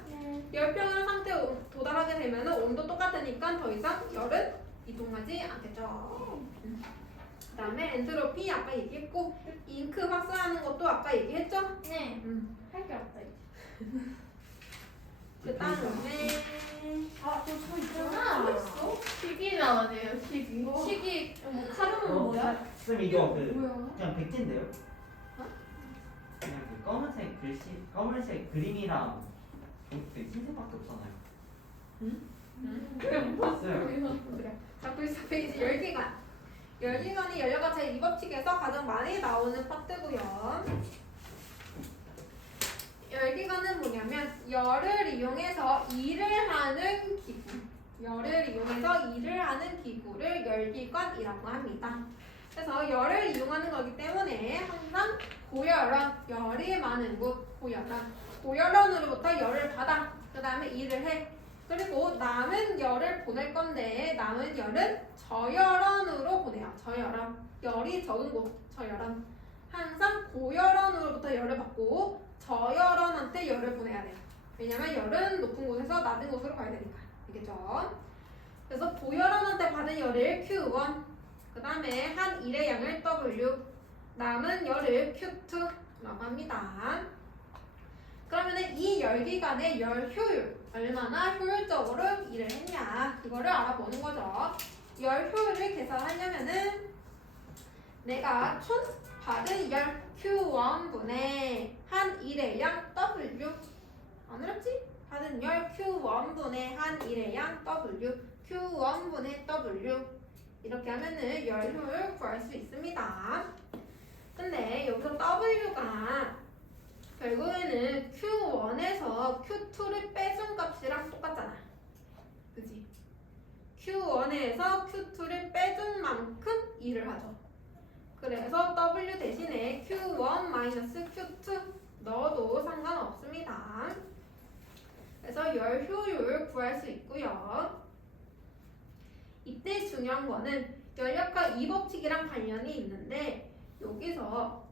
열평형 상태에 도달하게 되면 온도 똑같으니까 더 이상 열은 이동하지 않겠죠. 그 다음에 엔트로피 아까 얘기했고 잉크 확산하는 것도 아까 얘기했죠? 네. 할 게 없다 이제. 그 다음에 저 있잖아. 식이 나와네요. 식이. 식이 뭐 카르는 뭐야? 쌤 이거 뭐야? 그냥 백지인데요? 그냥 그 검은색 글씨, 검은색 그림이랑 그 흰색밖에 없잖아요. 그게 봤어요. 그래. 자, 94페이지 열기관. 열기관이 열려가차의 이법칙에서 가장 많이 나오는 파트고요. 열기관은 뭐냐면 열을 이용해서 일을 하는 기구. 열을 이용해서 일을 하는 기구를 열기관이라고 합니다. 그래서 열을 이용하는 거기 때문에 항상 고열원, 열이 많은 곳, 고열원. 고열원으로부터 열을 받아. 그 다음에 일을 해. 그리고 남은 열을 보낼 건데 남은 열은 저열원으로 보내요. 저열원. 열이 적은 곳, 저열원. 항상 고열원으로부터 열을 받고 저열원한테 열을 보내야 돼요. 왜냐면 열은 높은 곳에서 낮은 곳으로 가야 되니까. 알겠죠? 그래서 고열원한테 받은 열을 Q1, 그 다음에 한 일의 양을 W, 남은 열을 Q2라고 합니다. 그러면은 이 열기관의 열 효율, 얼마나 효율적으로 일을 했냐, 그거를 알아보는 거죠. 열 효율을 계산하려면은 내가 총 받은 열 Q1분의 한 일의 양 W, 안 어렵지? 받은 열 Q1분의 한 일의 양 W, Q1분의 W 이렇게 하면은 열 효율 구할 수 있습니다. 근데 여기서 W가 결국에는 Q1에서 Q2를 빼준 값이랑 똑같잖아. 그치? Q1에서 Q2를 빼준 만큼 일을 하죠. 그래서 W 대신에 Q1-Q2 넣어도 상관없습니다. 그래서 열 효율 구할 수 있고요. 이때 중요한 거는 열역과 이법칙이랑 관련이 있는데 여기서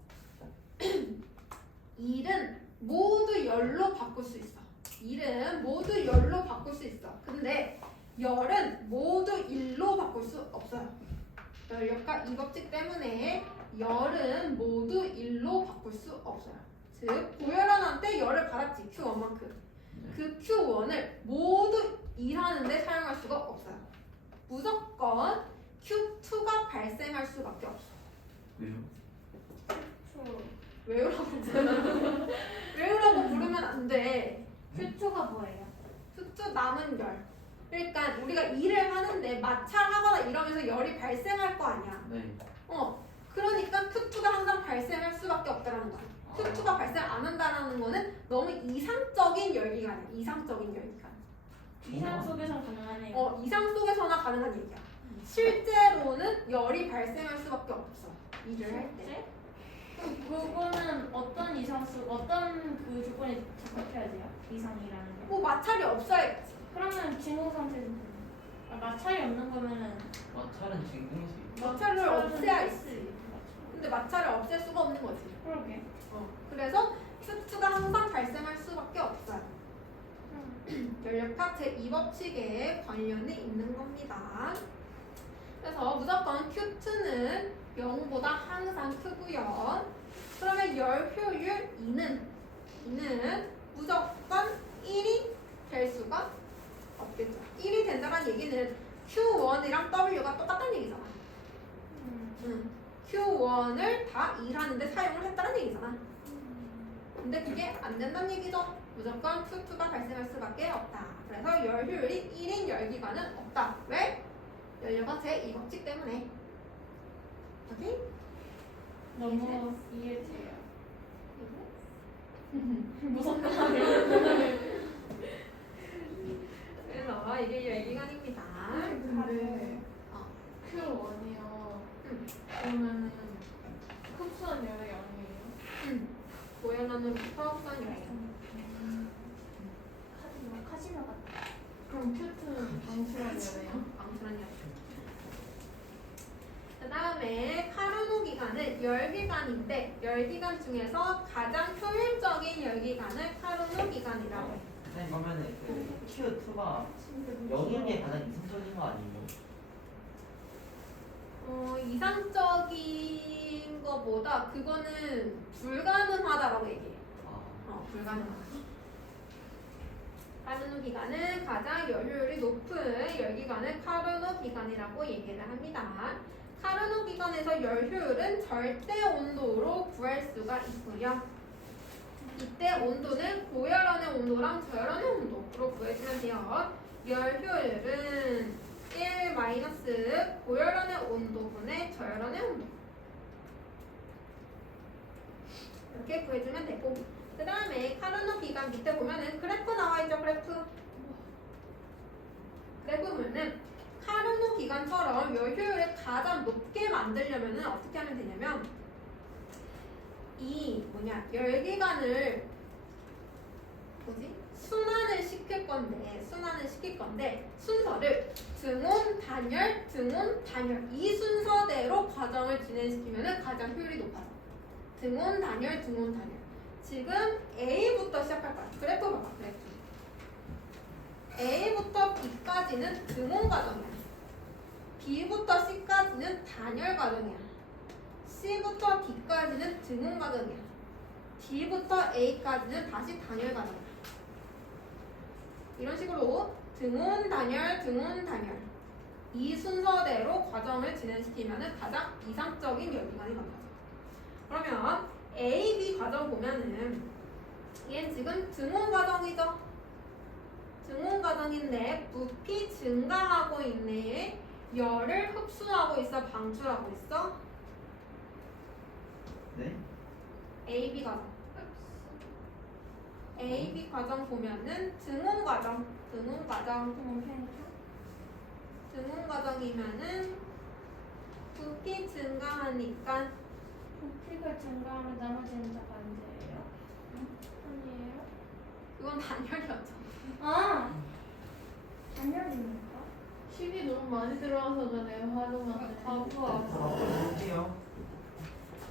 일은 모두 열로 바꿀 수 있어. 일은 모두 열로 바꿀 수 있어. 근데 열은 모두 일로 바꿀 수 없어요. 열역과 이법칙 때문에 열은 모두 일로 바꿀 수 없어요. 즉 고열원한테 열을 받았지, Q1만큼. 그 Q1을 모두 일하는데 사용할 수가 없어요. 무조건 Q2가 발생할 수밖에 없어. 왜요? 외우라고 부르면 외우라고 부르면 안 돼. 큐투가 뭐예요? Q2 남은 열. 그러니까 우리가 일을 하는데 마찰하거나 이러면서 열이 발생할 거 아니야. 네. 그러니까 Q2가 항상 발생할 수밖에 없다라는 거야. Q2가 발생 안 한다라는 거는 너무 이상적인 열기관이야. 이상적인 열기관. 이상 속에서 가능하네요. 이상 속에서나 가능한 얘기야. 실제로는 열이 발생할 수밖에 없어. 일을 할 때. 그거는 어떤 어떤 그 조건에 적합해야 돼요? 이상이라는 게. 뭐 마찰이 없어야겠지. 그러면 진공 상태는 마찰이 없는 거면은 마찰은 진공식. 마찰을 없애야지. 근데 마찰을 없앨 수가 없는 거지. 그러게. 그래서 Q2가 항상 발생할 수밖에 없어요. 열역학 제2법칙에 관련이 있는 겁니다. 그래서 무조건 Q2는 0보다 항상 크고요. 그러면 열 효율 2는 무조건 1이 될 수가 없겠죠. 1이 된다는 얘기는 Q1이랑 W가 똑같다는 얘기잖아. Q1을 다 일하는데 사용을 했다는 얘기잖아. 근데 그게 안 된다는 얘기죠. 무조건 Q2가 발생할 수밖에 없다. 그래서 열 효율이 1인 열기관은 없다. 왜? 연료가 제2법칙 때문에. 오케이? 너무 이해돼요. 무섭다 하네요. 그래서 이게 열기관입니다. 근데 어. Q1이요. 그러면은 흡수한 열이 아니에요? 고연원으로부터 흡수한 열기. 카지노 같다. 그럼 Q2는 방출한 열이에요? 방출한 열기. 그 다음에 카르노 기관은 열기관인데 열기관 중에서 가장 효율적인 열기관을 카르노 기관이라고 해요. 선생님 그러면은 그 Q2가 0인 게 가장 이상적인 거 아니에요? 이상적인 거보다 그거는 불가능하다라고 얘기해. 불가능하다. 카르노 기관은 가장 열효율이 높은 열기관을 카르노 기관이라고 얘기를 합니다. 카르노 기관에서 열효율은 절대 온도로 구할 수가 있고요. 이때 온도는 고열원의 온도랑 저열원의 온도로 구해주면 돼요. 열효율은 1 마이너스 고열원의 온도분의 저열원의 온도. 이렇게 구해주면 되고, 그 다음에 카르노 기관 밑에 보면은 그래프 나와있죠. 그래프 보면은 카르노 기관처럼 열효율을 가장 높게 만들려면은 어떻게 하면 되냐면 열기관을 순환을 시킬 건데 순서를 등온 단열 이 순서대로 과정을 진행시키면은 가장 효율이 높아져. 등온 단열 지금 A부터 시작할 거야. 그래프 봐봐. 그래프 A부터 B까지는 등온 과정이야. B부터 C까지는 단열 과정이야. C부터 D까지는 등온 과정이야. D부터 A까지는 다시 단열 과정이야. 이런 식으로 등온 단열 이 순서대로 과정을 진행시키면 가장 이상적인 열기관이 만나죠. 그러면 A, B 과정 보면은 얘는 지금 등온 과정이죠. 등온 과정인데 부피 증가하고 있네. 열을 흡수하고 있어, 방출하고 있어? 네? A, B 과정. A, B 과정 보면은 등온 과정이면은 부피 증가하니까 부피가 증가하면 나머지는 다 반대예요? 아니에요? 이건 단열이었죠. 단열입니까? 힘이 너무 많이 들어와서 그래. 화동하네. 바보야. 볼게요.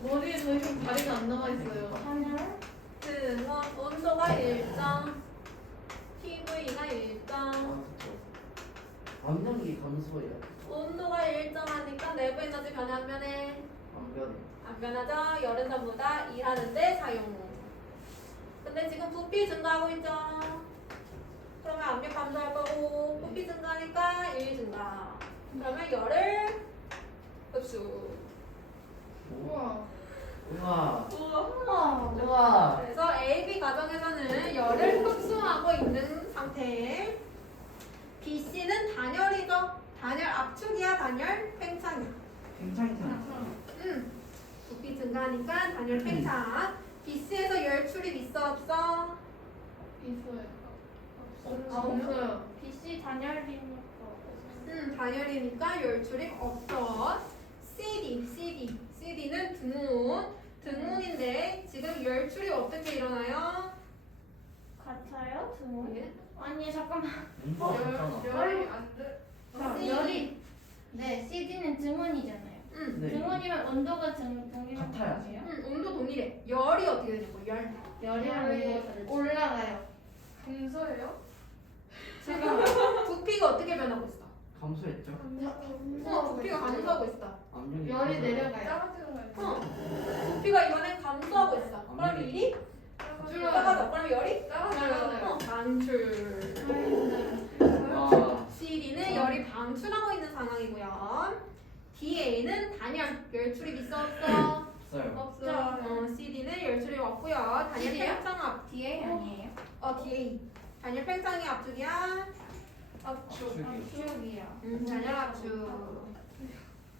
머리에 더 이상 다리가 안 나와 있어요. 단열? 등온 온도가 일정, PV가 일정. 압력이 감소해요. 온도가 일정하니까 내부 에너지 변해 안 변해? 안 변해. 안 변하죠? 열은 전부 다 일하는데 사용. 근데 지금 부피 증가하고 있죠? 그러면 압력 감소할 거고 부피 증가하니까 일 증가. 그러면 열을 흡수. 우와. 우와. 우와. 우와. 그래서 AB 가정에서는 열을 흡수하고 있는 상태. BC는 단열이죠. 단열 압축이야, 단열 팽창이야. 굉장히 부피 증가하니까 단열 팽창. BC에서 열 출입 있어 없어? 있어요. 없어요. BC 단열이니까. 단열이니까 열 출입 없어. CD는 등운인데 지금 열 출입 어떻게 일어나요? 같아요? 등원? 예. 아니 잠깐만. 뭔가 같잖아. 열이 안 돼. 자, 열이. 네, CD는 등원이잖아요. 네. 등원이면 온도가 동일한 같아요. 거예요? 온도 동일해. 열이 어떻게 되냐고 열. 열이랑 온도가 다르죠. 올라가요. 감소해요? 지금 부피가 어떻게 변하고 있어? 감소했죠? 부피가 감소하고 있어. 압력이 열이 감소해요. 내려가요. 부피가 이번엔 감소하고 있어. 그럼 일이 작아져. 그럼 열이 작아져요. 방출. 와. CD는 열이 방출하고 있는 상황이고요. DA는 단열. 열 출입 있어 없어? 없어요. CD는 열 출입 없고요. 단열 CD요? 팽창 압. DA 아니에요? DA. 단열 팽창이 압축이야. 압축이. 압축이요. 단열 압축.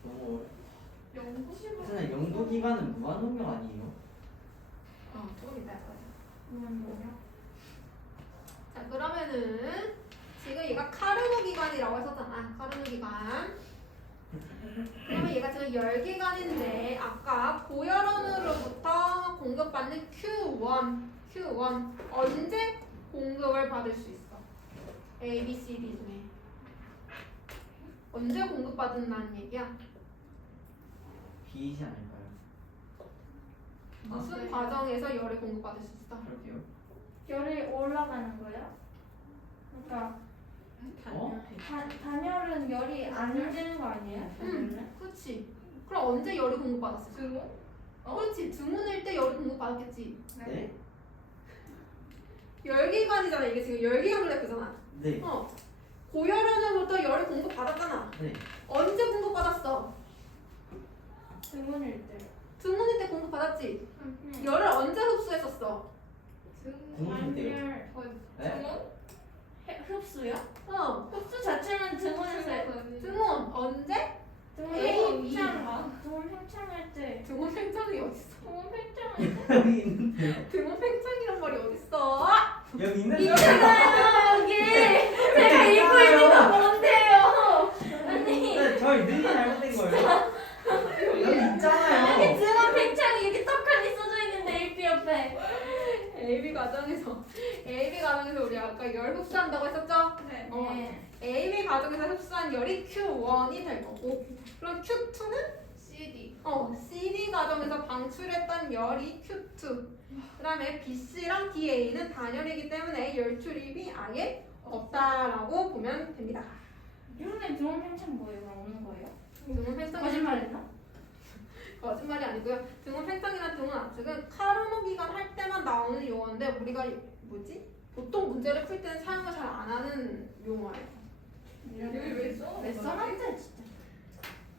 너무 연구실 선생님 연구 기간은 무한동력 아니에요? 조금 이따 할 거야. 뭐요? 자 그러면은 지금 얘가 카르노 기관이라고 했었잖아. 카르노 기관. 그러면 얘가 지금 열기관인데 아까 고열원으로부터 공급받는 Q1 언제 공급을 받을 수 있어? A, B, C, D 중에 언제 공급받는다는 얘기야? B이지 않을까요? 무슨 과정에서 열을 공급받을 수 있어? 그럴게요. 열이 올라가는 거예요? 그러니까 단열은 열이 안 되는 거 아니에요? 단열은? 그렇지. 그럼 언제 열을 공급받았어? 등온? 그렇지. 등온일 때 열을 공급받았겠지. 네? 열기관이잖아. 이게 지금 열기관 그래프잖아. 네. 고열원으로부터 열을 공급받았잖아. 네. 언제 공급받았어? 등원일 때. 등온일 때 공급받았지. 네. 열을 언제 흡수했었어? 공급 때요. 단열 네? 흡수요? 어. 흡수 자체는 등원에서 등온 언제? 등원 A, B. 팽창 등원 팽창할 때 등온 팽창이 어딨어? 등원 팽창할 때 여기 있는데요. 등온 팽창이란 말이 어딨어? 여기 있는데. 있잖아요 여기 제가 읽고 있는 거 뭔데요? 아니 네, 저희 능이 잘못된 거예요. 여기 있잖아요. 여기 등원 팽창이 이렇게 떡하니 써져 있는데 일비 옆에 AB 과정에서 우리 아까 열 흡수한다고 했었죠? 네. AB 과정에서 흡수한 열이 Q1이 될 거고 그럼 Q2는 CD. CD 과정에서 방출했던 열이 Q2 그 다음에 BC랑 DA는 단열이기 때문에 열 출입이 아예 없다라고 보면 됩니다. 이번에 등원 팽창 뭐예요? 그럼 없는 거예요? 등원 팽창이 거짓말했나? 거짓말이 아니고요. 등원 팽창이나 등원 압축은 카르노 기간 할 때만 나오는 용어인데 우리가 보통 문제를 풀 때는 사용을 잘 안 하는 용어예요. 여기 왜 써? 왜 써놨대 진짜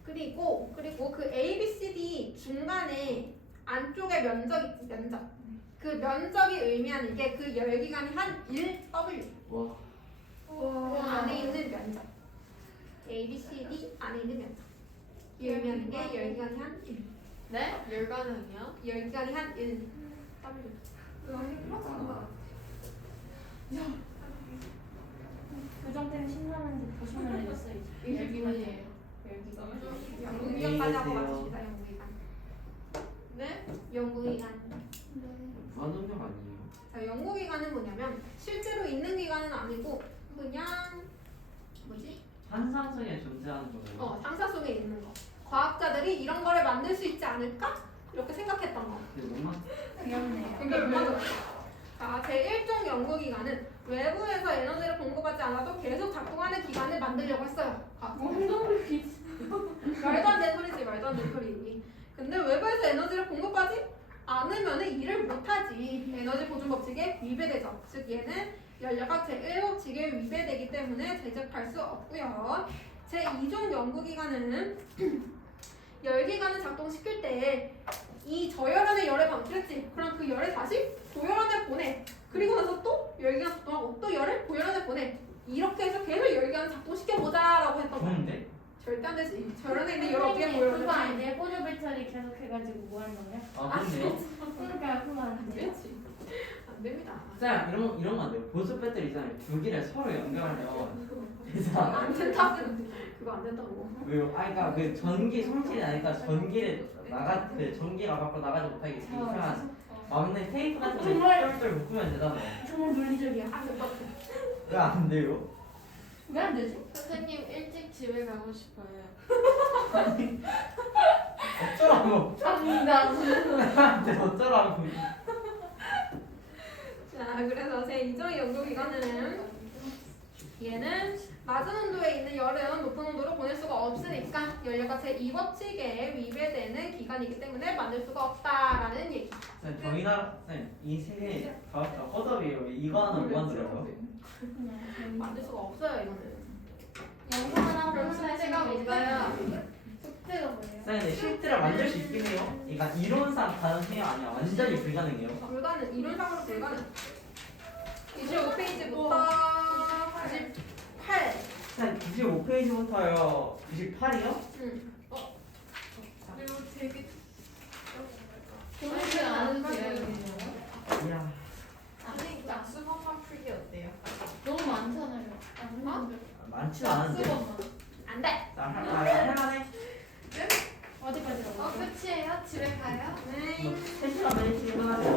그리고 그 A, B, C, D 중간에 안쪽에 면적 있지 면적. 그 면적이 의미하는 게 그 열기간이 한 1W 와. 안에 있는 면적. A, B, C, D 안에 있는 면적. 이 의미하는 게 열기간이 한 1. 네? 열가는요? 열기간이 한 1W. 교정된 신나는데 보시면 되겠어요 열기만이에요. 열기가 연구기간까지 하고 마칩니다. 연구기간. 네? 연구기간. 무한동력 아니에요. 자, 연구기간은 뭐냐면 실제로 있는 기간은 아니고 그냥 환상 속에 존재하는 거예요. 상상 속에 있는 거. 과학자들이 이런 거를 만들 수 있지 않을까? 이렇게 생각했던 거. 근데 뭔가 귀엽네요 그게 얼마나 자, 제1종 연구기관은 외부에서 에너지를 공급하지 않아도 계속 작동하는 기관을 만들려고 했어요. 말도 안 되는 소리지, 말도 안 되는 소리. 근데 외부에서 에너지를 공급하지 않으면 일을 못하지. 에너지 보존 법칙에 위배되죠. 즉 얘는 연력학 제1법칙에 위배되기 때문에 제작할 수 없고요. 제2종 연구기관은 열기관을 작동시킬 때 이 저열한의 열을 방출했지. 그럼 그 열을 다시 고열한에 보내. 그리고 나서 또 열기관 작동하고 또 열을 고열한에 보내. 이렇게 해서 계속 열기관을 작동시켜보자라고 했던 거야. 좋은데? 절대 안 되지. 저열한에 있는 열을 어떻게 고열한에 그거 보내? 아니에요? 보조 배터리 계속 해가지고 뭐 하는 거냐? 아 근데 그러니까 그거 안 안 돼요? 되지. 안 됩니다. 쌤 이런 거 안 돼요. 보조 배터리 있잖아요. 두 개를 서로 연결하면 되잖아요. 안 된다. 그거 안 된다고. 왜요? 아 그러니까 그 전기 성질이 나니까 전기를 그 전기가 밖으로 나가지 못하게 이상한 막는 테이프 같은 거 정말. 똘똘 묶으면 되잖아요. 정말 논리적이야. 왜 안 돼요? 왜 안 되지? 선생님 일찍 집에 가고 싶어요. 어쩌라고? 정답. 근데 어쩌라고? 자, 그래서 제2종 연구기관은 얘는 낮은 온도에 있는 열은 높은 온도로 보낼 수가 없으니까 연료가 제2법칙에 위배되는 기관이기 때문에 만들 수가 없다라는 얘기. 쌤 저희 나라 쌤이 세계 다 허접이에요. 이거 하나 못 만들어요? 만들 수가 없어요 이거는. 영상 하나 그럼 숙제가 뭔가요? 숙제가 뭐예요? 쌤 근데 실제로 만들 수 있긴 해요. 그러니까 이론상 가능해요? 아니야 완전히 불가능해요? 불가능, 이론상으로 불가능. 25페이지부터 98. 쌤 95페이지부터요 98이요? 응. 그리고 되게 교무실 안 돼요. 이야 선생님 약수번만 풀기 어때요? 너무 많잖아요. 아, 많지도 않은데 수업만. 안 돼. 나 할만해? 어디까지라고? 끝이에요? 집에 가요? 네. 3시간 만에 출근하죠.